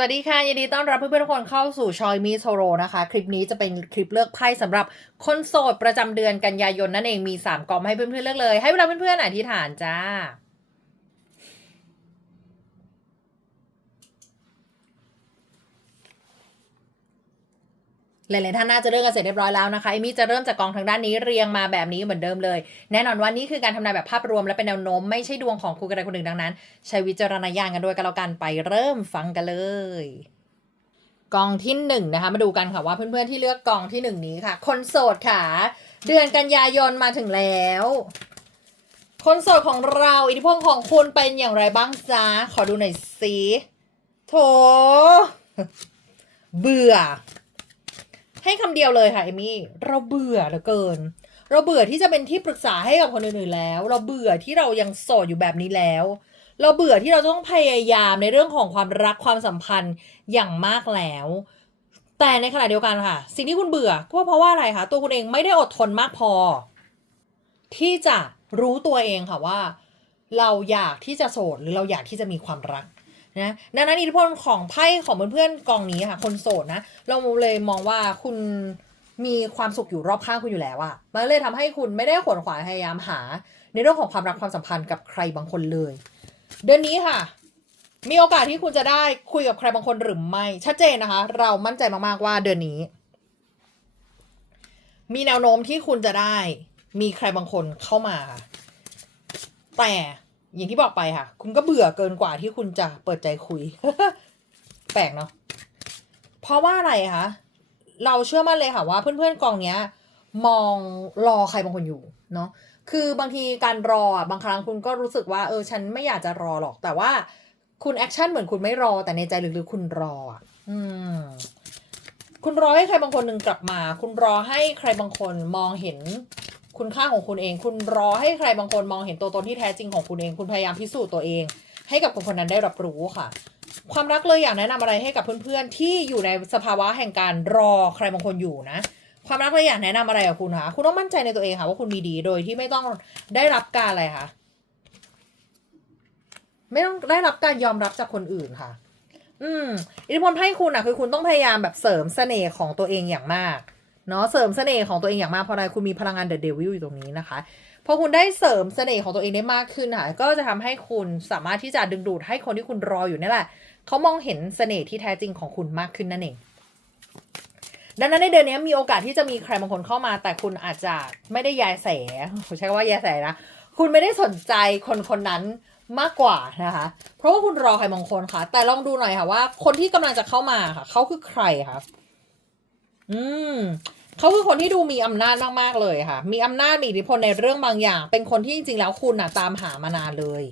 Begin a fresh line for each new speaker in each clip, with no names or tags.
วัสดีค่ะ ยินดีต้อนรับเพื่อนๆทุกคนเข้าสู่ชอยมีโทโรนะคะ คลิปนี้จะเป็นคลิปเลือกไพ่สำหรับคนโสดประจำเดือนกันยายนนั่นเองมี 3กองให้เพื่อนๆเลือกเลย ให้เวลาเพื่อนๆอธิษฐานจ้า หลายๆท่านน่าจะเริ่มกันเสร็จเรียบร้อยแล้วนะคะเอมี่จะเริ่มจากกองทางด้านนี้เรียงมาแบบนี้เหมือนเดิมเลย แน่นอนว่านี่คือการทำนายแบบภาพรวมและเป็นแนวโน้มไม่ใช่ดวงของคุณกระใดคนหนึ่งดังนั้น ใช้วิจารณญาณกันด้วยกันแล้วกันไปเริ่มฟังกันเลยกองที่หนึ่งนะคะ มาดูกันค่ะว่าเพื่อนๆที่เลือกกองที่หนึ่งนี้ค่ะ คนโสดค่ะ เดือนกันยายนมาถึงแล้ว คนโสดของเรา อิทธิพลของคุณเป็นอย่างไรบ้างจ๊ะขอดูหน่อยสิโถ เบื่อ ให้คำเดียวเลยค่ะเอมี่เราเบื่อเหลือเกิน เราเบื่อที่จะเป็นที่ปรึกษาให้กับคนอื่นๆแล้ว เราเบื่อที่เรายังโสดอยู่แบบนี้แล้ว เราเบื่อที่เราต้องพยายามในเรื่องของความรักความสัมพันธ์อย่างมากแล้ว แต่ในขณะเดียวกันค่ะ สิ่งที่คุณเบื่อก็เพราะว่าอะไรคะตัวคุณเองไม่ได้อดทนมากพอ ที่จะรู้ตัวเองค่ะว่า เราอยากที่จะโสดหรือเราอยากที่จะมีความรัก นะดังนั้นอิทธิพลของไพ่ของเพื่อนๆกองนี้ค่ะ คนโสดนะ เราเลยมองว่าคุณมีความสุขอยู่รอบข้างคุณอยู่แล้วอะมันเลยทำให้คุณไม่ได้ขวนขวายพยายามหา ในเรื่องของความรักความสัมพันธ์กับใครบางคนเลย เดือนนี้ค่ะ มีโอกาสที่คุณจะได้คุยกับใครบางคนหรือไม่ ชัดเจนนะคะ เรามั่นใจมากๆว่าเดือนนี้ มีแนวโน้มที่คุณจะได้มีใครบางคนเข้ามา แต่ อย่างที่บอกไปค่ะ คุณก็เบื่อเกินกว่าที่คุณจะเปิดใจคุย แปลกเนาะเพราะว่าอะไรคะเราเชื่อมั่นเลยค่ะว่าเพื่อนๆกองเนี้ย มองรอใครบางคนอยู่เนาะคือบางทีการรอบางครั้งคุณก็รู้สึกว่าเออฉันไม่อยากจะรอหรอก แต่ว่าคุณแอคชั่นเหมือนคุณไม่รอแต่ในใจลึกๆคุณรออะอืมคุณรอให้ใครบางคนหนึ่งกลับมา คุณรอให้ใครบางคนมองเห็น คุณค่าของคุณเอง คุณรอให้ใครบางคนมองเห็นตัวตนที่แท้จริงของคุณเอง คุณพยายามพิสูจน์ตัวเอง ให้กับคนคนนั้นได้รับรู้ค่ะ ความรักเลยอยากแนะนำอะไรให้กับเพื่อนๆ ที่อยู่ในสภาวะแห่งการรอใครบางคนอยู่นะ ความรักเลยอยากแนะนำอะไรกับคุณคะคุณต้องมั่นใจในตัวเองค่ะว่าคุณมีดีโดยที่ไม่ต้องได้รับการอะไรคะไม่ต้องได้รับการยอมรับจากคนอื่นค่ะ อืม อิทธิพลให้คุณอะ คือคุณต้องพยายามแบบเสริมเสน่ห์ของตัวเองอย่างมาก เนาะเสริมเสน่ห์ของตัวเองอย่างมากเพราะอะไรคุณมีพลังงานเดอะเดวิลอยู่ตรงนี้นะคะพอคุณได้เสริมเสน่ห์ของตัวเองได้มากขึ้นค่ะก็จะทำให้คุณสามารถที่จะดึงดูดให้คนที่คุณรออยู่นี่แหละเขามองเห็นเสน่ห์ที่แท้จริงของคุณมากขึ้นนั่นเองดังนั้นในเดือนนี้มีโอกาสที่จะมีใครบางคนเข้ามา แต่คุณอาจจะไม่ได้แยแสผมใช้คำว่าแยแสนะคุณไม่ได้สนใจคนคนนั้นมากกว่านะคะ เพราะว่าคุณรอใครบางคนค่ะ แต่ลองดูหน่อยค่ะว่า คนที่กำลังจะเข้ามาค่ะเขาคือใครคะอืม เขาคือคนที่ดูมีอำนาจมากๆเลยค่ะ มีอำนาจมีอิทธิพลในเรื่องบางอย่าง เป็นคนที่จริงๆแล้วคุณน่ะตามหามานานเลย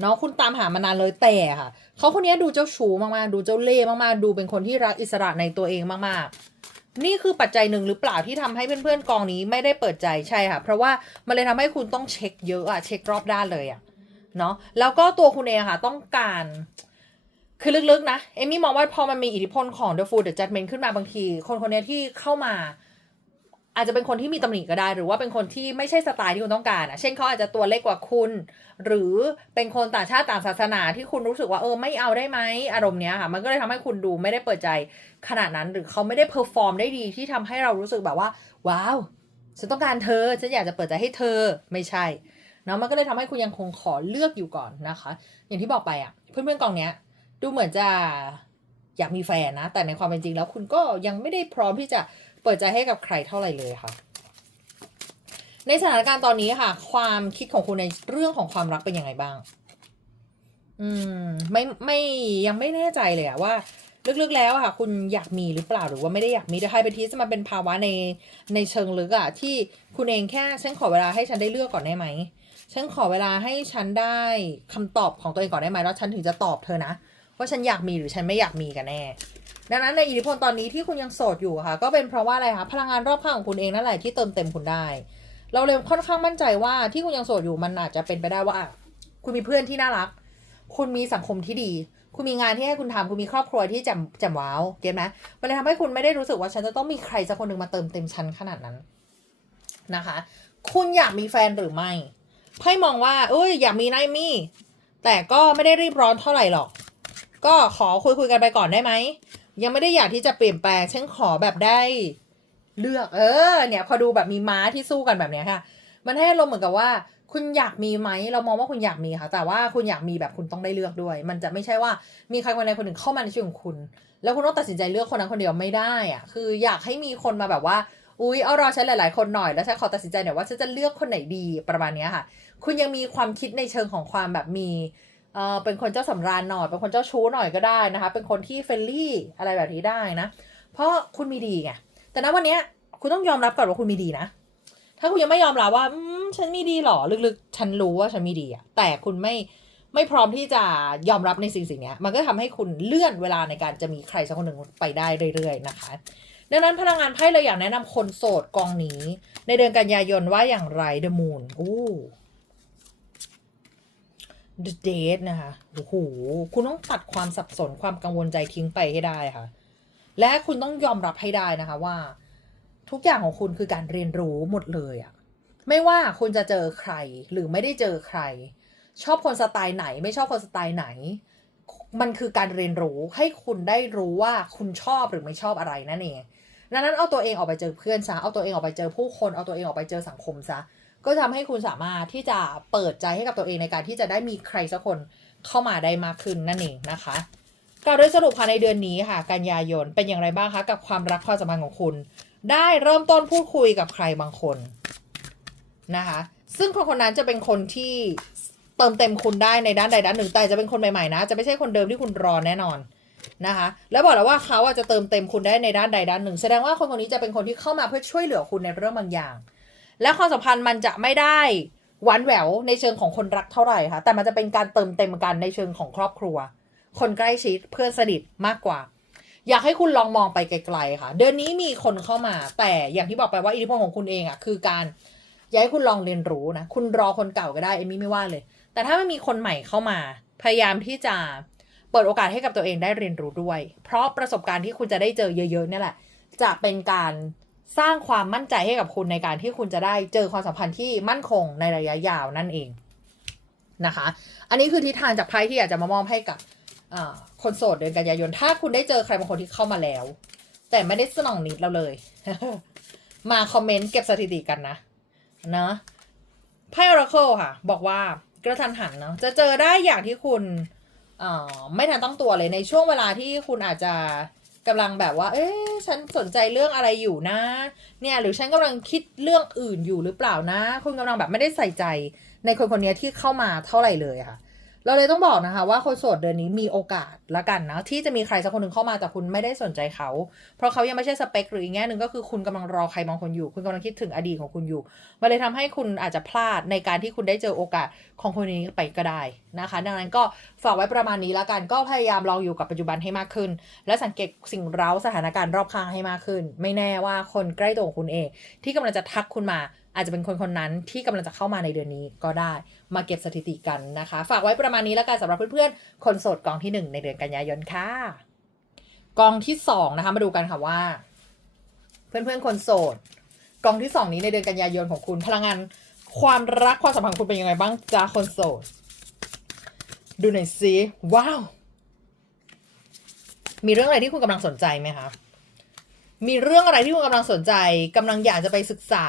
เนาะคุณตามหามานานเลยแต่ค่ะเขาคนนี้ดูเจ้าชู้มากๆ ดูเจ้าเล่ห์มากๆ ดูเป็นคนที่รักอิสระในตัวเองมากๆ นี่คือปัจจัยหนึ่งหรือเปล่าที่ทำให้เพื่อนๆกองนี้ไม่ได้เปิดใจใช่ค่ะ เพราะว่ามันเลยทำให้คุณต้องเช็คเยอะอะเช็ครอบด้านเลยอะเนาะแล้วก็ตัวคุณเองค่ะต้องการคือลึกๆนะ เอมี่มองว่าพอมันมีอิทธิพลของ The Fool The Judgment ขึ้นมาบางที คนคนนี้ที่เข้ามา อาจจะเป็นคนที่มีตำหนิก็ได้ หรือว่าเป็นคนที่ไม่ใช่สไตล์ที่คุณต้องการอะ เช่นเขาอาจจะตัวเล็กกว่าคุณ หรือเป็นคนต่างชาติต่างศาสนาที่คุณรู้สึกว่าเออไม่เอาได้ไหมอารมณ์เนี้ยค่ะ มันก็เลยทำให้คุณดูไม่ได้เปิดใจขนาดนั้น หรือเขาไม่ได้เพอร์ฟอร์มได้ดีที่ทำให้เรารู้สึกแบบว่า ว้าวฉันต้องการเธอฉันอยากจะเปิดใจให้เธอไม่ใช่เนาะมันก็เลยทำให้คุณยังคงขอเลือกอยู่ก่อนนะคะ อย่างที่บอกไปอะ เพื่อนๆกองเนี้ย ดูเหมือนจะอยากมีแฟนนะ แต่ในความเป็นจริงแล้วคุณก็ยังไม่ได้พร้อมที่จะ เปิดใจให้กับใครเท่าไหร่เลยค่ะ ในสถานการณ์ตอนนี้ค่ะ ความคิดของคุณในเรื่องของความรักเป็นยังไงบ้าง อืม ไม่ไม่ยังไม่แน่ใจเลยอะว่าลึกๆแล้วค่ะ คุณอยากมีหรือเปล่าหรือว่าไม่ได้อยากมีแต่ใครเป็นที่จะมาเป็นภาวะในในเชิงลึกอะที่คุณเองแค่ฉันขอเวลาให้ฉันได้เลือกก่อนได้ไหมฉันขอเวลาให้ฉันได้คำตอบของตัวเองก่อนได้ไหมแล้วฉันถึงจะตอบเธอนะว่าฉันอยากมีหรือฉันไม่อยากมีกันแน่ ดังนั้นในอิทธิพลตอนนี้ที่คุณยังโสดอยู่ค่ะ ก็เป็นเพราะว่าอะไรคะพลังงานรอบข้างของคุณเองนั่นแหละที่เติมเต็มคุณได้ เราเลยค่อนข้างมั่นใจว่าที่คุณยังโสดอยู่มันอาจจะเป็นไปได้ว่า คุณมีเพื่อนที่น่ารัก คุณมีสังคมที่ดี คุณมีงานที่ให้คุณทำคุณมีครอบครัวที่แจ่มแจ่มว้าวเก็ตไหมมันเลยทำให้คุณไม่ได้รู้สึกว่าฉันจะต้องมีใครสักคนหนึ่งมาเติมเต็มฉันขนาดนั้นนะคะ คุณอยากมีแฟนหรือไม่ไพ่มองว่า เอ้ยอยากมีนายมีแต่ก็ไม่ได้รีบร้อนเท่าไหร่หรอก ก็ขอคุยคุยกันไปก่อนได้ไหม ยังไม่ได้อยากที่จะเปลี่ยนแปลงฉันขอแบบได้เลือก เออ เนี่ย พอดูแบบมีม้าที่สู้กันแบบเนี้ยค่ะ มันให้ลมณ์เหมือนกับว่า คุณอยากมีไหมเรามองว่าคุณอยากมีค่ะ แต่ว่าคุณอยากมีแบบคุณต้องได้เลือกด้วย มันจะไม่ใช่ว่ามีใครคนใดคนหนึ่งเข้ามาในชีวิตของคุณ แล้วคุณต้องตัดสินใจเลือกคนนั้นคนเดียวไม่ได้อะคืออยากให้มีคนมาแบบว่าอุ๊ยเอารอฉันหลาย ๆ คนหน่อยแล้วฉันขอตัดสินใจหน่อยว่าฉันจะเลือกคนไหนดีประมาณนี้ค่ะ คุณยังมีความคิดในเชิงของความแบบมี เออเป็นคนเจ้าสำราญหน่อยเป็นคนเจ้าชู้หน่อยก็ได้นะคะ เป็นคนที่เฟรนลี่อะไรแบบนี้ได้นะ เพราะคุณมีดีไงแต่ณวันนี้คุณต้องยอมรับก่อนว่าคุณมีดีนะ ถ้าคุณยังไม่ยอมรับว่าอืมฉันมีดีหรอลึกๆ ฉันรู้ว่าฉันมีดีอะแต่คุณไม่ไม่พร้อมที่จะยอมรับในสิ่งสิ่งนี้มันก็ทำให้คุณเลื่อนเวลาในการจะมีใครสักคนหนึ่งไปได้เรื่อยๆนะคะดังนั้นพลังงานไพ่เลยอยากแนะนำคนโสดกองนี้ ในเดือนกันยายนว่าอย่างไร The Moon อู้ The Date นะคะโอ้โหคุณต้องตัดความสับสนความกังวลใจทิ้งไปให้ได้ค่ะ และคุณต้องยอมรับให้ได้นะคะว่า ทุกอย่างของคุณคือการเรียนรู้หมดเลยอะไม่ว่าคุณจะเจอใครหรือไม่ได้เจอใคร ชอบคนสไตล์ไหน ไม่ชอบคนสไตล์ไหน มันคือการเรียนรู้ให้คุณได้รู้ว่าคุณชอบหรือไม่ชอบอะไรนั่นเองดังนั้นเอาตัวเองออกไปเจอเพื่อนซะเอาตัวเองออกไปเจอผู้คนเอาตัวเองออกไปเจอสังคมซะ ก็ทำให้คุณสามารถที่จะเปิดใจให้กับตัวเองในการที่จะได้มีใครสักคนเข้ามาได้มากขึ้นนั่นเองนะคะกล่าวโดยสรุปภายในเดือนนี้ค่ะ กันยายนเป็นอย่างไรบ้างคะกับความรักความสัมพันธ์ของคุณ ได้เริ่มต้นพูดคุยกับใครบางคนนะคะ ซึ่งคนคนนั้นจะเป็นคนที่เติมเต็มคุณได้ในด้านใดด้านหนึ่งแต่จะเป็นคนใหม่ๆนะ จะไม่ใช่คนเดิมที่คุณรอแน่นอนนะคะ แล้วบอกแล้วว่าเขาอาจจะเติมเต็มคุณได้ในด้านใดด้านหนึ่ง แสดงว่าคนคนนี้จะเป็นคนที่เข้ามาเพื่อช่วยเหลือคุณในเรื่องบางอย่าง และความสัมพันธ์มันจะไม่ได้หวานแหววในเชิงของคนรักเท่าไหร่ค่ะแต่มันจะเป็นการเติมเต็มกันในเชิงของครอบครัว คนใกล้ชิดเพื่อนสนิทมากกว่า อยากให้คุณลองมองไปไกลๆค่ะ เดือนนี้มีคนเข้ามา แต่อย่างที่บอกไปว่าอิทธิพลของคุณเองอะคือการอยากให้คุณลองเรียนรู้นะคุณรอคนเก่าก็ได้เอมี่ไม่ว่าเลย แต่ถ้าไม่มีคนใหม่เข้ามา พยายามที่จะเปิดโอกาสให้กับตัวเองได้เรียนรู้ด้วย เพราะประสบการณ์ที่คุณจะได้เจอเยอะๆนี่แหละ จะเป็นการ สร้างความมั่นใจให้กับคุณในการที่คุณจะได้เจอความสัมพันธ์ที่มั่นคงในระยะยาวนั่นเองนะคะ อันนี้คือทิศทางจากไพ่ที่อยากจะมามอบให้กับคนโสดเดือนกันยายน ถ้าคุณได้เจอใครบางคนที่เข้ามาแล้ว แต่ไม่ได้สนองนิดเราเลย มาคอมเมนต์เก็บสถิติกันนะนะไพ่ Oracle ค่ะ บอกว่ากระทันหันเนาะจะเจอได้อย่างที่คุณไม่ทันตั้งตัวเลยในช่วงเวลาที่คุณอาจจะ กำลังแบบว่า เอ๊ะฉันสนใจเรื่องอะไรอยู่นะ เนี่ยหรือฉันกำลังคิดเรื่องอื่นอยู่หรือเปล่านะ คุณกำลังแบบไม่ได้ใส่ใจในคนคนนี้ที่เข้ามาเท่าไหร่เลยค่ะ เราเลยต้องบอกนะคะ ว่าคนโสดเดือนนี้มีโอกาสละกันนะที่จะมีใครสักคนหนึ่งเข้ามาแต่คุณไม่ได้สนใจเขา เพราะเขายังไม่ใช่สเปคหรืออีกแง่หนึ่งก็คือคุณกำลังรอใครบางคนอยู่ คุณกำลังคิดถึงอดีตของคุณอยู่มันเลยทำให้คุณอาจจะพลาดในการที่คุณได้เจอโอกาสของคนนี้ไปก็ได้นะคะ ดังนั้นก็ฝากไว้ประมาณนี้ละกันก็พยายามลองอยู่กับปัจจุบันให้มากขึ้น และสังเกตสิ่งเร้าสถานการณ์รอบข้างให้มากขึ้น ไม่แน่ว่าคนใกล้ตัวของคุณเอง ที่กำลังจะทักคุณมา อาจจะเป็นคนคนนั้นที่กำลังจะเข้ามาในเดือนนี้ก็ได้มาเก็บสถิติกันนะคะ ฝากไว้ประมาณนี้แล้วกันสำหรับเพื่อนๆ คนโสดกองที่หนึ่งในเดือนกันยายนค่ะ กองที่สองนะคะมาดูกันค่ะว่า เพื่อนๆคนโสดกองที่สองนี้ในเดือนกันยายนของคุณพลังงานความรักความสัมพันธ์คุณเป็นยังไงบ้างจ้าคนโสดดูหน่อยสิว้าว มีเรื่องอะไรที่คุณกำลังสนใจไหมคะมีเรื่องอะไรที่คุณกำลังสนใจกำลังอยากจะไปศึกษา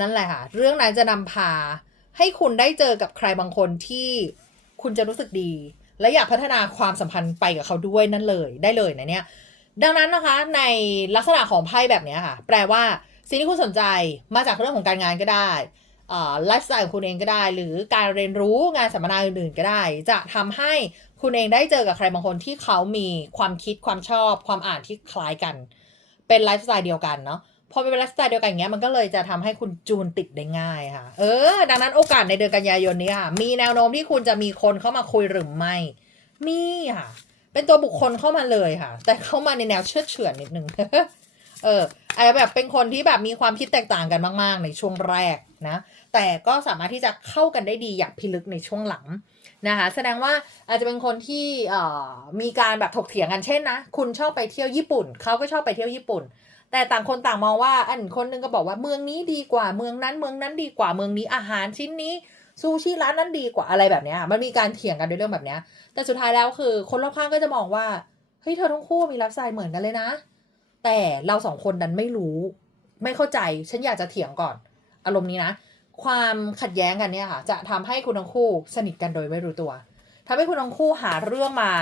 นั่นแหละค่ะ เรื่องนั้นจะนำพา ให้คุณได้เจอกับใครบางคนที่คุณจะรู้สึกดี และอยากพัฒนาความสัมพันธ์ไปกับเขาด้วยนั่นเลยได้เลยนะเนี่ยดังนั้นนะคะ ในลักษณะของไพ่แบบนี้ค่ะ แปลว่าสิ่งที่คุณสนใจมาจากเรื่องของการงานก็ได้ไลฟ์สไตล์ของคุณเองก็ได้ หรือการเรียนรู้งานสัมมนาอื่นๆก็ได้ จะทำให้คุณเองได้เจอกับใครบางคนที่เขามีความคิดความชอบ ความอ่านที่คล้ายกัน เป็นไลฟ์สไตล์เดียวกันเนาะ พอเป็นไลฟ์สไตล์เดียวกันอย่างเงี้ยมันก็เลยจะทำให้คุณจูนติดได้ง่ายค่ะ เออ ดังนั้นโอกาสในเดือนกันยายนนี้ค่ะ มีแนวโน้มที่คุณจะมีคนเข้ามาคุยหรือไม่ มีค่ะ เป็นตัวบุคคลเข้ามาเลยค่ะ แต่เข้ามาในแนวเชื่อเฉือนนิดนึง เอออาจจะแบบเป็นคนที่แบบมีความคิดแตกต่างกันมาก ๆ ในช่วงแรกนะ แต่ก็สามารถที่จะเข้ากันได้ดีอย่างพิลึกในช่วงหลังนะคะแสดงว่าอาจจะเป็นคนที่เอ่อมีการแบบถกเถียงกันเช่นนะ คุณชอบไปเที่ยวญี่ปุ่น เขาก็ชอบไปเที่ยวญี่ปุ่น แต่ต่างคนต่างมองว่าอันคนหนึงก็บอกว่าเมืองนี้ดีกว่าเมืองนั้นเมืองนั้นดีกว่าเมืองนี้อาหารชิ้นนี้ซูชิร้านนั้นดีกว่าอะไรแบบเนี้ยมันมีการเถียงกันในเรื่องแบบเนี้ย แต่สุดท้ายแล้วคือ คนรอบข้างก็จะมองว่าเฮ้ยเธอทั้งคู่มีไลฟ์สไตล์เหมือนกันเลยนะ แต่เราสองคนดันไม่รู้ ไม่เข้าใจฉันอยากจะเถียงก่อน อารมณ์นี้นะ ความขัดแย้งกันเนี่ยค่ะ จะทำให้คุณทั้งคู่สนิทกันโดยไม่รู้ตัวทำให้คุณทั้งคู่หาเรื่องมา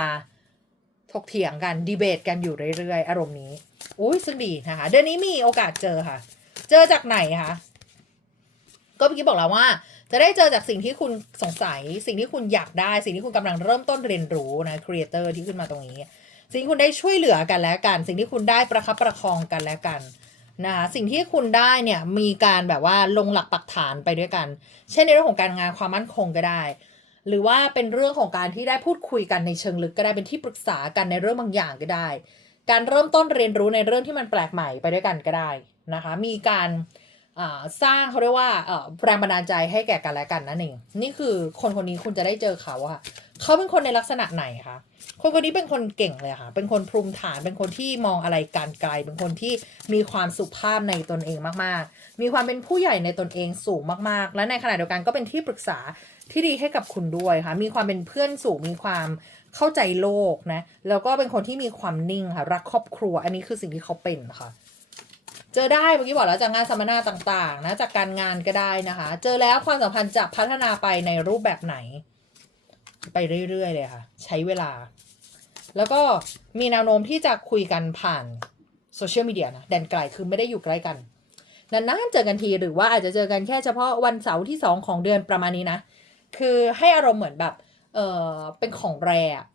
ถกเถียงกันดีเบตกันอยู่เรื่อยๆ อารมณ์นี้อุ้ยซึ่งดีนะคะเดือนนี้มีโอกาสเจอค่ะ เจอจากไหนคะก็เมื่อกี้บอกแล้วว่า จะได้เจอจากสิ่งที่คุณสงสัย สิ่งที่คุณอยากได้ สิ่งที่คุณกำลังเริ่มต้นเรียนรู้นะครีเอเตอร์ที่ขึ้นมาตรงนี้ สิ่งที่คุณได้ช่วยเหลือกันและกัน สิ่งที่คุณได้ประคับประคองกันและกันนะคะสิ่งที่คุณได้เนี่ยมีการแบบว่าลงหลักปักฐานไปด้วยกัน เช่นในเรื่องของการงานความมั่นคงก็ได้ หรือว่าเป็นเรื่องของการที่ได้พูดคุยกันในเชิงลึกก็ได้เป็นที่ปรึกษากันในเรื่องบางอย่างก็ได้ การเริ่มต้นเรียนรู้ในเรื่องที่มันแปลกใหม่ไปด้วยกันก็ได้นะคะ มีการสร้างเขาเรียกว่าแรงบันดาลใจให้แก่กันและกันนั่นเองนี่คือคนคนนี้คุณจะได้เจอเขาค่ะเขาเป็นคนในลักษณะไหนคะคนคนนี้เป็นคนเก่งเลยค่ะ เป็นคนภูมิฐานเป็นคนที่มองอะไรการไกล เป็นคนที่มีความสุภาพในตนเองมากๆ มีความเป็นผู้ใหญ่ในตนเองสูงมากๆ และในขณะเดียวกันก็เป็นที่ปรึกษา ที่ดีให้กับคุณด้วยค่ะ มีความเป็นเพื่อนสูงมีความเข้าใจโลกนะ แล้วก็เป็นคนที่มีความนิ่งค่ะ รักครอบครัว อันนี้คือสิ่งที่เขาเป็นค่ะ เจอได้เมื่อกี้บอกแล้วจากงานสัมมนาต่างๆนะ จากการงานก็ได้นะคะ เจอแล้วความสัมพันธ์จะพัฒนาไปในรูปแบบไหน ไปเรื่อยๆเลยค่ะ ใช้เวลา แล้วก็มีแนวโน้มที่จะคุยกันผ่านโซเชียลมีเดียนะแดนไกลคือไม่ได้อยู่ใกล้กันนานๆเจอกันทีหรือว่าอาจจะเจอกันแค่เฉพาะวันเสาร์ที่สองของเดือนประมาณนี้นะ คือให้อารมณ์เหมือนแบบเออเป็นของแร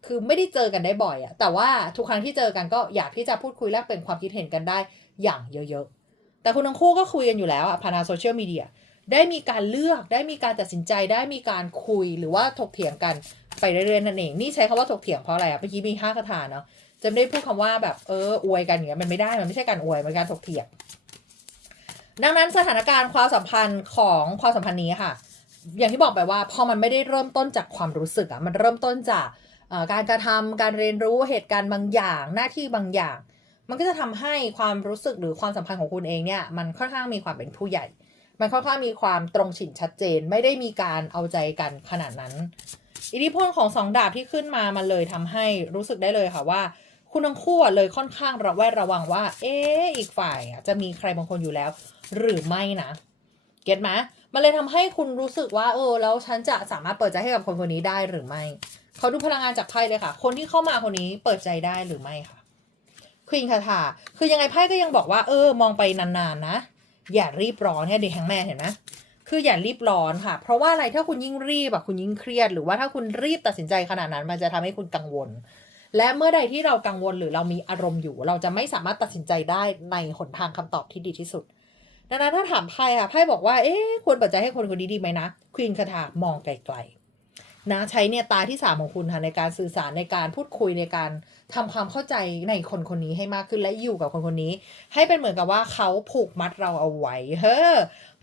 คือไม่ได้เจอกันได้บ่อยอะแต่ว่าทุกครั้งที่เจอกันก็อยากที่จะพูดคุยแลกเปลี่ยนความคิดเห็นกันได้อย่างเยอะๆ แต่คุณทั้งคู่ก็คุยกันอยู่แล้วอะผ่านทางโซเชียลมีเดียได้มีการเลือกได้มีการตัดสินใจได้มีการคุยหรือว่าถกเถียงกันไปเรื่อยๆนั่นเองนี่ใช้คำว่าถกเถียงเพราะอะไรอะเมื่อกี้มีห้าคาถาเนาะจะไม่ได้พูดคำว่าแบบเอออวยกันอย่างเงี้ยมันไม่ได้มันไม่ใช่การอวยมันเป็นการถกเถียงดังนั้นสถานการณ์ความสัมพันธ์ของความสัมพันธ์นี้ค่ะ อย่างที่บอกไปว่าพอมันไม่ได้เริ่มต้นจากความรู้สึกอะมันเริ่มต้นจากการกระทำการเรียนรู้เหตุการณ์บางอย่าง หน้าที่บางอย่าง มันก็จะทำให้ความรู้สึกหรือความสัมพันธ์ของคุณเองเนี่ยมันค่อนข้างมีความเป็นผู้ใหญ่ มันค่อนข้างมีความตรงฉินชัดเจน ไม่ได้มีการเอาใจกันขนาดนั้น อิทธิพลของสองดาบที่ขึ้นมามันเลยทำให้รู้สึกได้เลยค่ะว่า คุณทั้งคู่อะเลยค่อนข้างระแวดระวังว่า เอ๊อีกฝ่ายอะจะมีใครบางคนอยู่แล้ว หรือไม่นะ ก็ตไหมมันเลยทำให้คุณรู้สึกว่า เออ แล้วฉันจะสามารถเปิดใจให้กับคนคนนี้ได้หรือไม่เขาดูพลังงานจากไพ่เลยค่ะ คนที่เข้ามาคนนี้เปิดใจได้หรือไม่ค่ะควีนคาถาคือยังไงไพ่ก็ยังบอกว่าเออ มองไปนานๆนะ อย่ารีบร้อนเนี่ยเด็กแฮงแม่เห็นไหมคืออย่ารีบร้อนค่ะ เพราะว่าอะไรถ้าคุณยิ่งรีบอะคุณยิ่งเครียด หรือว่าถ้าคุณรีบตัดสินใจขนาดนั้น มันจะทำให้คุณกังวล และเมื่อใดที่เรากังวลหรือเรามีอารมณ์อยู่ เราจะไม่สามารถตัดสินใจได้ในหนทางคำตอบที่ดีที่สุด ดังนั้นถ้าถามไพ่อะไพ่บอกว่าเอ๊ะควรเปิดใจให้คนคนนี้ดีไหมนะควีนคาถามองไกลๆนะใช้เนี่ยตาที่สามของคุณค่ะในการสื่อสารในการพูดคุยในการทำความเข้าใจในคนคนนี้ให้มากขึ้นและอยู่กับคนคนนี้ ให้เป็นเหมือนกับว่าเขาผูกมัดเราเอาไว้เฮ้อ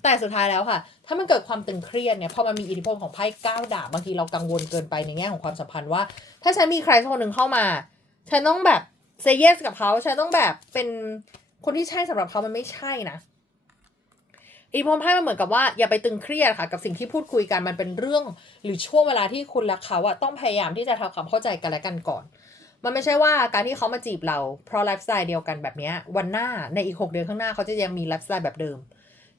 แต่สุดท้ายแล้วค่ะ ถ้ามันเกิดความตึงเครียดเนี่ยพอมันมีอิทธิพลของไพ่ก้าวดาบบางทีเรากังวลเกินไปในแง่ของความสัมพันธ์ว่า ถ้าฉันมีใครสักคนหนึ่งเข้ามา ฉันต้องแบบเซเยสกับเขาฉันต้องแบบเป็นคนที่ใช่สำหรับเขามันไม่ใช่นะ อิทธิพลไพ่มันเหมือนกับว่าอย่าไปตึงเครียดค่ะ กับสิ่งที่พูดคุยกันมันเป็นเรื่อง หรือช่วงเวลาที่คุณและเขาอะต้องพยายามที่จะทำความเข้าใจกันและกันก่อน มันไม่ใช่ว่าการที่เขามาจีบเราเพราะไลฟ์สไตล์เดียวกันแบบนี้วันหน้าในอีกหกเดือนข้างหน้าเขาจะยังมีไลฟ์สไตล์แบบเดิม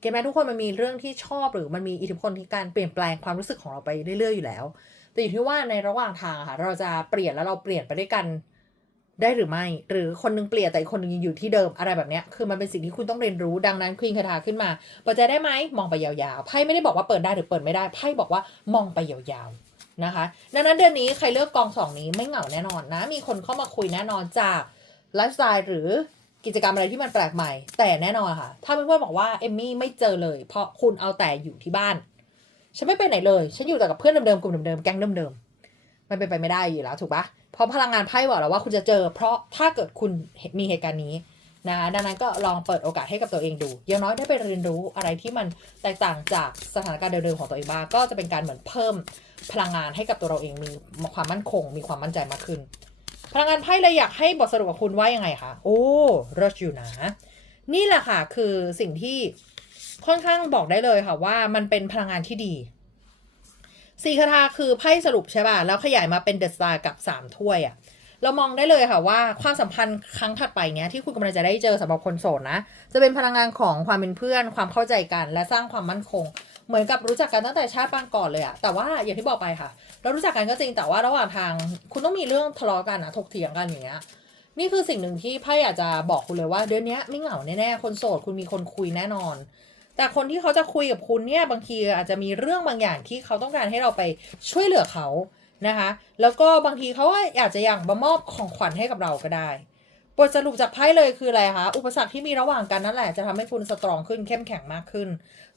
เก็ตไหมทุกคนมันมีเรื่องที่ชอบหรือมันมีอิทธิพลที่การเปลี่ยนแปลงความรู้สึกของเราไปเรื่อยๆอยู่แล้ว แต่อยู่ที่ว่าในระหว่างทางค่ะเราจะเปลี่ยนแล้วเราเปลี่ยนไปด้วยกัน ได้หรือไม่ หรือคนนึงเปลี่ยนแต่อีกคนนึงยังอยู่ที่เดิมอะไรแบบเนี้ยคือมันเป็นสิ่งที่คุณต้องเรียนรู้ดังนั้นควีนคาถาขึ้นมาเปิดใจได้ไหมมองไปยาวๆไพ่ไม่ได้บอกว่าเปิดได้หรือเปิดไม่ได้ไพ่บอกว่ามองไปยาวๆนะคะ ดังนั้นเดือนนี้ใครเลือกกองสองนี้ไม่เหงาแน่นอนนะ มีคนเข้ามาคุยแน่นอนจากไลฟ์สไตล์หรือกิจกรรมอะไรที่มันแปลกใหม่ แต่แน่นอนค่ะ ถ้าเพื่อนๆบอกว่าเอมมี่ไม่เจอเลย เพราะคุณเอาแต่อยู่ที่บ้าน ฉันไม่ไปไหนเลย ฉันอยู่แต่กับเพื่อนเดิมๆกลุ่มเดิมๆแก๊งเดิมๆมันเป็นไปไม่ได้อยู่แล้วถูกปะ เพราะพลังงานไพ่บอกแล้วว่าคุณจะเจอ เพราะถ้าเกิดคุณมีเหตุการณ์นี้นะคะดังนั้นก็ลองเปิดโอกาสให้กับตัวเองดูอย่างน้อยได้ไปเรียนรู้อะไรที่มันแตกต่างจากสถานการณ์เดิมๆของตัวเองบ้างก็จะเป็นการเหมือนเพิ่มพลังงานให้กับตัวเราเองมีความมั่นคง มีความมั่นใจมากขึ้น พลังงานไพ่เลยอยากให้บทสรุปกับคุณว่ายังไงคะโอ้เลิศอยู่นะนี่แหละค่ะคือสิ่งที่ค่อนข้างบอกได้เลยค่ะว่ามันเป็นพลังงานที่ดี สี่คาถาคือไพ่สรุปใช่ป่ะ แล้วขยายมาเป็นเดอะสตาร์กับสามถ้วยอะเรามองได้เลยค่ะว่าความสัมพันธ์ครั้งถัดไปเนี้ยที่คุณกำลังจะได้เจอสำหรับคนโสดนะ จะเป็นพลังงานของความเป็นเพื่อน ความเข้าใจกัน และสร้างความมั่นคง เหมือนกับรู้จักกันตั้งแต่ชาติปางก่อนเลยอะแต่ว่าอย่างที่บอกไปค่ะ เรารู้จักกันก็จริงแต่ว่าระหว่างทาง คุณต้องมีเรื่องทะเลาะกันอะถกเถียงกันอย่างเงี้ยนี่คือสิ่งหนึ่งที่ไพ่อยากจะบอกคุณเลยว่า เดือนนี้ไม่เหงาแน่ๆคนโสดคุณมีคนคุยแน่นอน แต่คนที่เขาจะคุยกับคุณเนี่ยบางทีอาจจะมีเรื่องบางอย่างที่เขาต้องการให้เราไปช่วยเหลือเขานะคะ แล้วก็บางทีเขาอยากจะอยากมามอบของขวัญให้กับเราก็ได้บทสรุปจากไพ่เลยคืออะไรคะ อุปสรรคที่มีระหว่างกันนั่นแหละจะทำให้คุณสตรองขึ้นเข้มแข็งมากขึ้น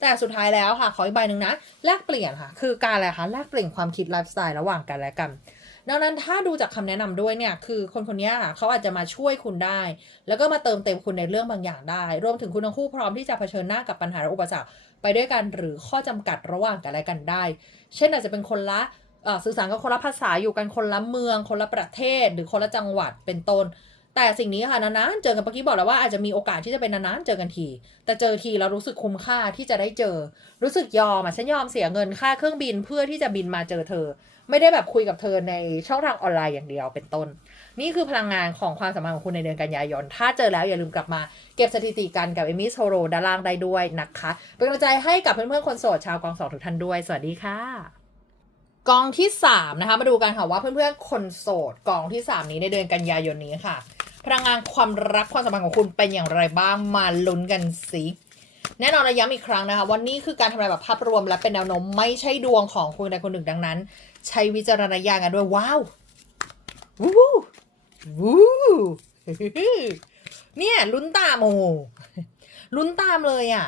แต่สุดท้ายแล้วค่ะ ขออีกใบหนึ่งนะ แลกเปลี่ยนค่ะ คือการอะไรคะ แลกเปลี่ยนความคิดไลฟ์สไตล์ระหว่างกันและกัน ดังนั้นถ้าดูจากคำแนะนำด้วยเนี่ยคือคนคนนี้เขาอาจจะมาช่วยคุณได้ แล้วก็มาเติมเต็มคุณในเรื่องบางอย่างได้ รวมถึงคุณทั้งคู่พร้อมที่จะเผชิญหน้ากับปัญหาและอุปสรรคไปด้วยกันหรือข้อจำกัดระหว่างกันและกันได้ เช่นอาจจะเป็นคนละสื่อสารกับคนละภาษาอยู่กันคนละเมือง คนละประเทศ หรือคนละจังหวัดเป็นต้น แต่สิ่งนี้ค่ะนานๆเจอกันเมื่อกี้บอกแล้วว่าอาจจะมีโอกาสที่จะเป็นนานๆเจอกันที แต่เจอทีแล้วรู้สึกคุ้มค่าที่จะได้เจอ รู้สึกยอมอะฉันยอมเสียเงินค่าเครื่องบินเพื่อที่จะบินมาเจอเธอ ไม่ได้แบบคุยกับเธอในช่องทางออนไลน์อย่างเดียวเป็นต้น นี่คือพลังงานของความสัมพันธ์ของคุณในเดือนกันยายน ถ้าเจอแล้วอย่าลืมกลับมาเก็บสถิติกันกับเอมิโซโรด้านล่างได้ด้วยนะคะ เป็นกำลังใจให้กับเพื่อนๆคนโสดชาวกองสองทุกท่านด้วย สวัสดีค่ะกองที่สามนะคะมาดูกันค่ะว่าเพื่อนๆคนโสดกองที่สามนี้ในเดือนกันยายนนี้ค่ะ พลังงานความรักความสัมพันธ์ของคุณเป็นอย่างไรบ้างมาลุ้นกันสิแน่นอนระย้ำอีกครั้งนะคะวันนี้คือการทำนายแบบภาพรวมและเป็นแนวโน้มไม่ใช่ดวงของคุณใดคนหนึ่งดังนั้น ใช้วิจารณญาณกันด้วย ว้าววู้วู้เนี่ยลุ้นตามโอ้โหลุ้นตามเลยอะ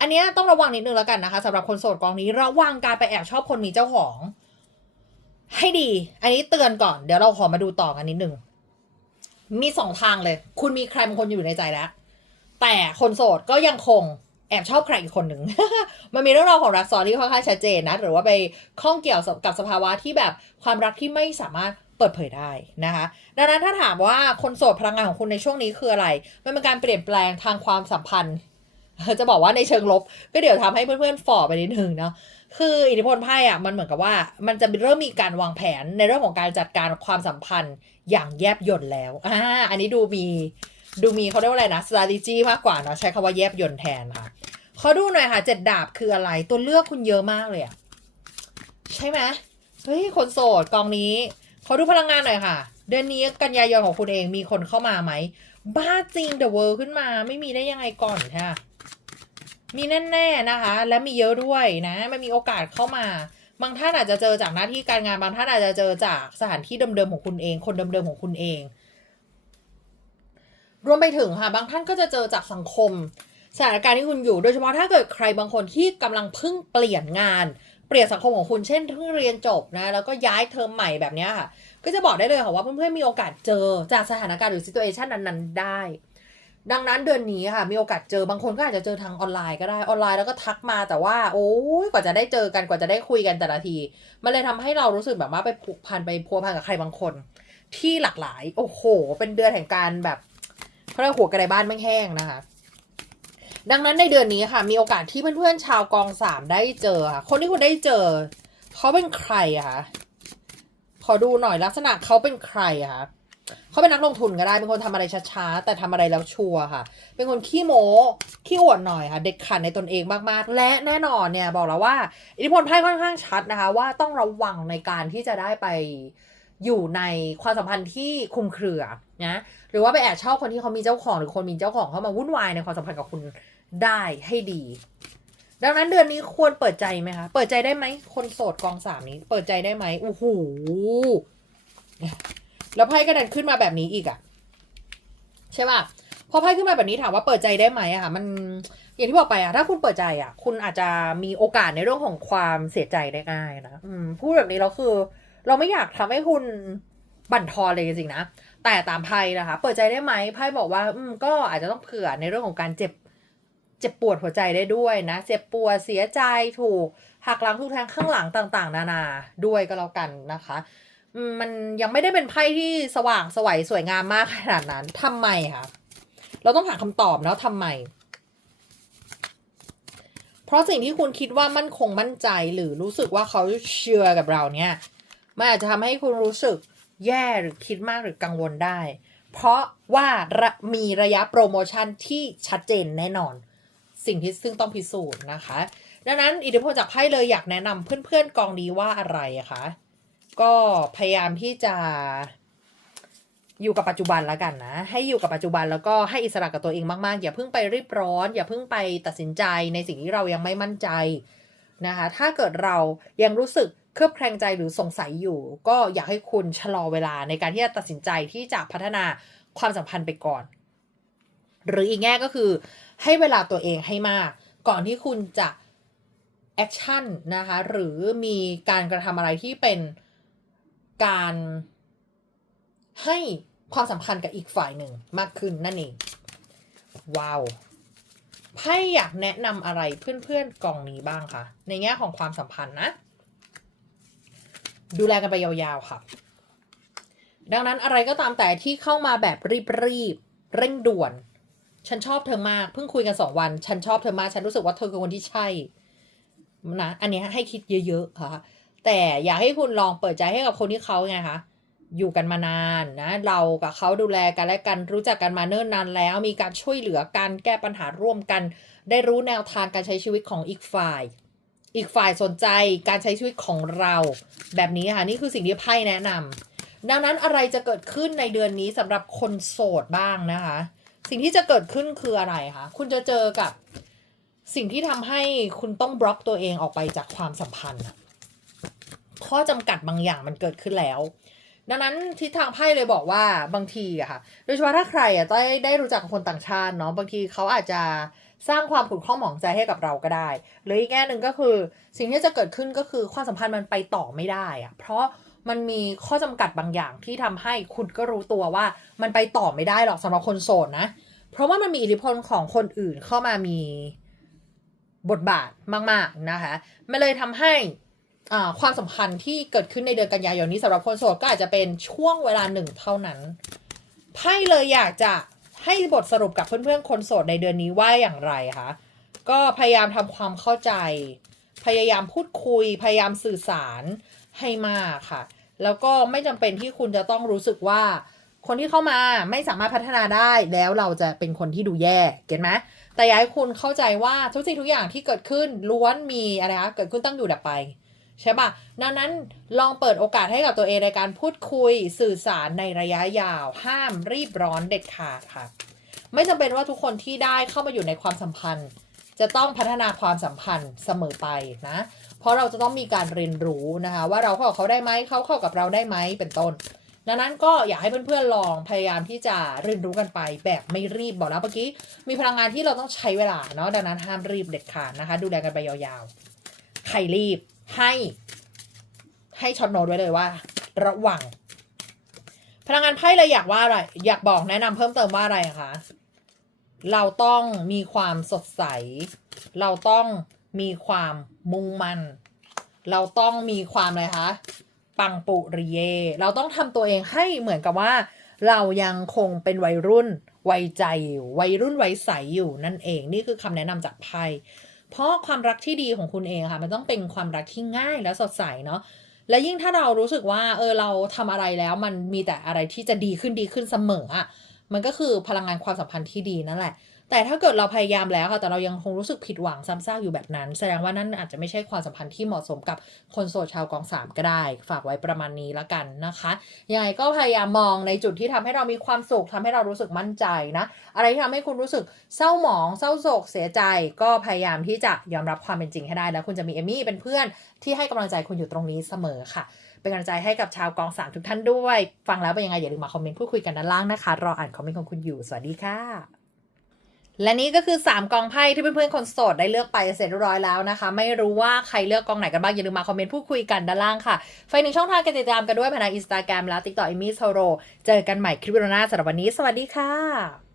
อันเนี้ยต้องระวังนิดนึงแล้วกันนะคะสำหรับคนโสดกองนี้ระวังการไปแอบชอบคนมีเจ้าของ ให้ดี อันนี้เตือนก่อน เดี๋ยวเราขอมาดูต่อกันนิดนึงมีสองทางเลย คุณมีใครบางคนอยู่ในใจแล้ว แต่คนโสดก็ยังคง แอบชอบใครอีกคนหนึ่ง มันมีเรื่องราวของรักซ้อนที่ค่อนข้างชัดเจนนะ หรือว่าไปข้องเกี่ยวกับสภาวะที่แบบความรักที่ไม่สามารถเปิดเผยได้นะคะ ดังนั้นถ้าถามว่าคนโสดพลังงานของคุณในช่วงนี้คืออะไร มันเป็นการเปลี่ยนแปลงทางความสัมพันธ์ จะบอกว่าในเชิงลบ ก็เดี๋ยวทำให้เพื่อนๆฝ่อไปนิดนึงเนาะ คืออิทธิพลไพ่อะมันเหมือนกับว่า มันจะเริ่มมีการวางแผนในเรื่องของการจัดการความสัมพันธ์อย่างแยบยลแล้วอ่าอันนี้ดูมีดูมีเขาเรียกว่าอะไรนะ strategy มากกว่าเนาะใช้คำว่าแยบยลแทนค่ะ ขอดูหน่อยค่ะเจ็ดดาบคืออะไร ตัวเลือกคุณเยอะมากเลยอะใช่ไหมเฮ้ยคนโสดกองนี้ ขอดูพลังงานหน่อยค่ะ เดือนนี้กันยายนของคุณเองมีคนเข้ามาไหม บ้าจริง The World ขึ้นมา ไม่มีได้ยังไงก่อนค่ะมีแน่ๆนะคะ และมีเยอะด้วยนะมันมีโอกาสเข้ามา บางท่านอาจจะเจอจากหน้าที่การงานบางท่านอาจจะเจอจากสถานที่เดิมๆของคุณเอง คนเดิมๆของคุณเอง รวมไปถึงค่ะ บางท่านก็จะเจอจากสังคม สถานการณ์ที่คุณอยู่ โดยเฉพาะถ้าเกิดใครบางคนที่กำลังเพิ่งเปลี่ยนงาน เปลี่ยนสังคมของคุณเช่นเพิ่งเรียนจบนะ แล้วก็ย้ายเทอมใหม่แบบนี้ค่ะ ก็จะบอกได้เลยค่ะว่าเพื่อนๆมีโอกาสเจอจากสถานการณ์หรือ situation นั้นๆได้ ดังนั้นเดือนนี้ค่ะมีโอกาสเจอบางคนก็อาจจะเจอทางออนไลน์ก็ได้ออนไลน์แล้วก็ทักมาแต่ว่า โอ้ยกว่าจะได้เจอกันกว่าจะได้คุยกันแต่ละทีมันเลยทำให้เรารู้สึกแบบว่าไปผูกพันไปพัวพันกับใครบางคน ที่หลากหลาย โอ้โห เป็นเดือนแห่งการแบบเขาเรียกหัวกระไดบ้านไม่แห้งนะคะ ดังนั้นในเดือนนี้ค่ะมีโอกาสที่เพื่อนๆชาวกองสามได้เจอค่ะคนที่คุณได้เจอ เขาเป็นใครอะคะขอดูหน่อยลักษณะเขาเป็นใครอะคะเขาเป็นนักลงทุนก็ได้ เป็นคนทำอะไรช้าๆ แต่ทำอะไรแล้วชัวร์ค่ะ เป็นคนขี้โม้ ขี้อวดหน่อยค่ะ เด็ดขาดในตนเองมากๆ และแน่นอนเนี่ยบอกแล้วว่า อิทธิพลไพ่ค่อนข้างชัดนะคะ ว่าต้องระวังในการที่จะได้ไปอยู่ในความสัมพันธ์ที่คลุมเครือนะ หรือว่าไปแอบชอบคนที่เขามีเจ้าของหรือคนมีเจ้าของเข้ามาวุ่นวายในความสัมพันธ์กับคุณ ได้ให้ดี ดังนั้นเดือนนี้ควรเปิดใจไหมคะ เปิดใจได้ไหม คนโสดกองสามนี้ เปิดใจได้ไหมโอ้โหแล้วไพ่ก็ดันขึ้นมาแบบนี้อีกอะใช่ป่ะพอไพ่ขึ้นมาแบบนี้ถามว่าเปิดใจได้ไหมอะค่ะ มันอย่างที่บอกไปอะถ้าคุณเปิดใจอะคุณอาจจะมีโอกาสในเรื่องของความเสียใจได้ง่ายนะอืมพูดแบบนี้แล้วคือ เราไม่อยากทำให้คุณบั่นทอนเลยจริงๆนะแต่ตามไพ่นะคะ เปิดใจได้ไหมไพ่บอกว่า อืมก็อาจจะต้องเผื่อในเรื่องของการเจ็บ เจ็บปวดหัวใจได้ด้วยนะ เจ็บปวดเสียใจถูกหักหลังทุกแทงข้างหลังต่าง ๆ นานาด้วยก็แล้วกันนะคะมันยังไม่ได้เป็นไพ่ที่สว่างสวยสวยงามมากขนาดนั้นทำไมคะเราต้องหาคำตอบแล้วทำไม เพราะสิ่งที่คุณคิดว่ามั่นคงมั่นใจหรือรู้สึกว่าเขาเชื่อกับเราเนี่ยมันอาจจะทำให้คุณรู้สึกแย่หรือคิดมากหรือกังวลได้ เพราะว่ามีระยะโปรโมชั่นที่ชัดเจนแน่นอน สิ่งที่ซึ่งต้องพิสูจน์นะคะ ดังนั้นอิทธิพลจากไพ่เลยอยากแนะนำเพื่อนๆกองนี้ว่าอะไรคะก็พยายามที่จะอยู่กับปัจจุบันแล้วกันนะ ให้อยู่กับปัจจุบันแล้วก็ให้อิสระกับตัวเองมากๆ อย่าเพิ่งไปรีบร้อน อย่าเพิ่งไปตัดสินใจในสิ่งที่เรายังไม่มั่นใจนะคะถ้าเกิดเรายังรู้สึกเครือบแคลงใจหรือสงสัยอยู่ ก็อยากให้คุณชะลอเวลาในการที่จะตัดสินใจที่จะพัฒนาความสัมพันธ์ไปก่อน หรืออีกแง่ก็คือ ให้เวลาตัวเองให้มาก ก่อนที่คุณจะแอคชั่นนะคะ หรือมีการกระทำอะไรที่เป็นการให้ความสำคัญกับอีกฝ่ายหนึ่งมากขึ้นนั่นเอง ว้าวไพ่อยากแนะนำอะไรเพื่อนๆกองนี้บ้างคะในแง่ของความสัมพันธ์นะ ดูแลกันไปยาวๆค่ะ ดังนั้นอะไรก็ตามแต่ที่เข้ามาแบบรีบๆเร่งด่วน ฉันชอบเธอมาก เพิ่งคุยกันสองวัน ฉันชอบเธอมาก ฉันรู้สึกว่าเธอคือคนที่ใช่นะ อันนี้ให้คิดเยอะๆค่ะ แต่อยากให้คุณลองเปิดใจให้กับคนที่เขาไงคะ อยู่กันมานานนะ เรากับเขาดูแลกันและกัน รู้จักกันมาเนิ่นนานแล้ว มีการช่วยเหลือกันแก้ปัญหาร่วมกัน ได้รู้แนวทางการใช้ชีวิตของอีกฝ่าย อีกฝ่ายสนใจการใช้ชีวิตของเรา แบบนี้ค่ะ นี่คือสิ่งที่ไพ่แนะนำดังนั้นอะไรจะเกิดขึ้นในเดือนนี้สำหรับคนโสดบ้างนะคะ สิ่งที่จะเกิดขึ้นคืออะไรคะคุณจะเจอกับสิ่งที่ทำให้คุณต้องบล็อกตัวเองออกไปจากความสัมพันธ์ข้อจำกัดบางอย่างมันเกิดขึ้นแล้ว ดังนั้นทิศทางไพ่เลยบอกว่าบางทีอะค่ะ โดยเฉพาะถ้าใครอะได้ได้รู้จักคนต่างชาติเนาะบางทีเขาอาจจะสร้างความขุ่นข้องหมองใจให้กับเราก็ได้ หรืออีกแง่หนึ่งก็คือ สิ่งที่จะเกิดขึ้นก็คือความสัมพันธ์มันไปต่อไม่ได้อะเพราะ มันมีข้อจำกัดบางอย่างที่ทำให้คุณก็รู้ตัวว่า มันไปต่อไม่ได้หรอกสำหรับคนโสดนะ เพราะว่ามันมีอิทธิพลของคนอื่นเข้ามามีบทบาทมาก ๆ นะคะ มันเลยทำให้อ่าความสัมพันธ์ที่เกิดขึ้นในเดือนกันยายนนี้สำหรับคนโสดก็อาจจะเป็นช่วงเวลาหนึ่งเท่านั้นไพ่เลยอยากจะให้บทสรุปกับเพื่อนๆคนโสดในเดือนนี้ว่าอย่างไรคะก็พยายามทำความเข้าใจ พยายามพูดคุย พยายามสื่อสาร ให้มากค่ะ แล้วก็ไม่จำเป็นที่คุณจะต้องรู้สึกว่า คนที่เข้ามาไม่สามารถพัฒนาได้แล้วเราจะเป็นคนที่ดูแย่เก็ตไหมแต่อยากให้คุณเข้าใจว่าทุกสิ่งทุกอย่างที่เกิดขึ้นล้วนมีอะไรคะเกิดขึ้นตั้งอยู่ดับไปใช่ปะดังนั้นลองเปิดโอกาสให้กับตัวเองในการพูดคุยสื่อสารในระยะยาว ห้ามรีบร้อนเด็ดขาดค่ะ ไม่จำเป็นว่าทุกคนที่ได้เข้ามาอยู่ในความสัมพันธ์ จะต้องพัฒนาความสัมพันธ์เสมอไปนะ เพราะเราจะต้องมีการเรียนรู้นะคะ ว่าเราเข้ากับเขาได้ไหมเขาเข้ากับเราได้ไหมเป็นต้น ดังนั้นก็อยากให้เพื่อนๆลองพยายามที่จะเรียนรู้กันไป แบบไม่รีบบอกแล้วเมื่อกี้มีพลังงานที่เราต้องใช้เวลาเนาะดังนั้นห้ามรีบเด็ดขาดนะคะ ดูแลกันไปยาวๆใครรีบให้ให้ช็อตโน้ตไว้เลยว่า ระวัง พลังงานไพ่เลยอยากว่าอะไร อยากบอกแนะนำเพิ่มเติมว่าอะไระคะเราต้องมีความสดใส เราต้อง มีความมุ่งมั่น เราต้องมีความอะไรคะ ปังปุริเย เราต้องทำตัวเองให้เหมือนกับว่า เรายังคงเป็นวัยรุ่นวัยใจอยู่วัยรุ่นวัยใสอยู่นั่นเอง นี่คือคำแนะนำจากไพ่เพราะความรักที่ดีของคุณเองค่ะ มันต้องเป็นความรักที่ง่ายและสดใสเนาะและยิ่งถ้าเรารู้สึกว่า เออเราทำอะไรแล้วมันมีแต่อะไรที่จะดีขึ้นดีขึ้นเสมออะ มันก็คือพลังงานความสัมพันธ์ที่ดีนั่นแหละ แต่ถ้าเกิดเราพยายามแล้วค่ะ แต่เรายังคงรู้สึกผิดหวังซ้ำซากอยู่แบบนั้น แสดงว่านั่นอาจจะไม่ใช่ความสัมพันธ์ที่เหมาะสมกับคนโสดชาวกองสามก็ได้ ฝากไว้ประมาณนี้ละกันนะคะ ยังไงก็พยายามมองในจุดที่ทำให้เรามีความสุขทำให้เรารู้สึกมั่นใจนะ อะไรที่ทำให้คุณรู้สึกเศร้าหมอง เศร้าโศก เสียใจ ก็พยายามที่จะยอมรับความเป็นจริงให้ได้ แล้วคุณจะมีเอมี่เป็นเพื่อนที่ให้กำลังใจคุณอยู่ตรงนี้เสมอค่ะ เป็นกำลังใจให้กับชาวกองสามทุกท่านด้วย ฟังแล้วเป็นยังไงอย่าลืมมาคอมเมนต์พูดคุยกันด้านล่างนะคะ รออ่านคอมเมนต์ของคุณอยู่ สวัสดีค่ะ และนี่ก็คือ 3 กองไพ่ที่เพื่อนๆคนโสดได้เลือกไปเสร็จเรียบร้อยแล้วนะคะ ไม่รู้ว่าใครเลือกกองไหนกันบ้างอย่าลืมมาคอมเมนต์พูดคุยกันด้านล่างค่ะไฟหนึ่งช่องทางการติดตามกันด้วยผ่านอินสตาแกรมและติ๊กต็อกเอมี่โซโรเจอกันใหม่คลิปวิดีโอหน้าสำหรับวันนี้ สวัสดีค่ะ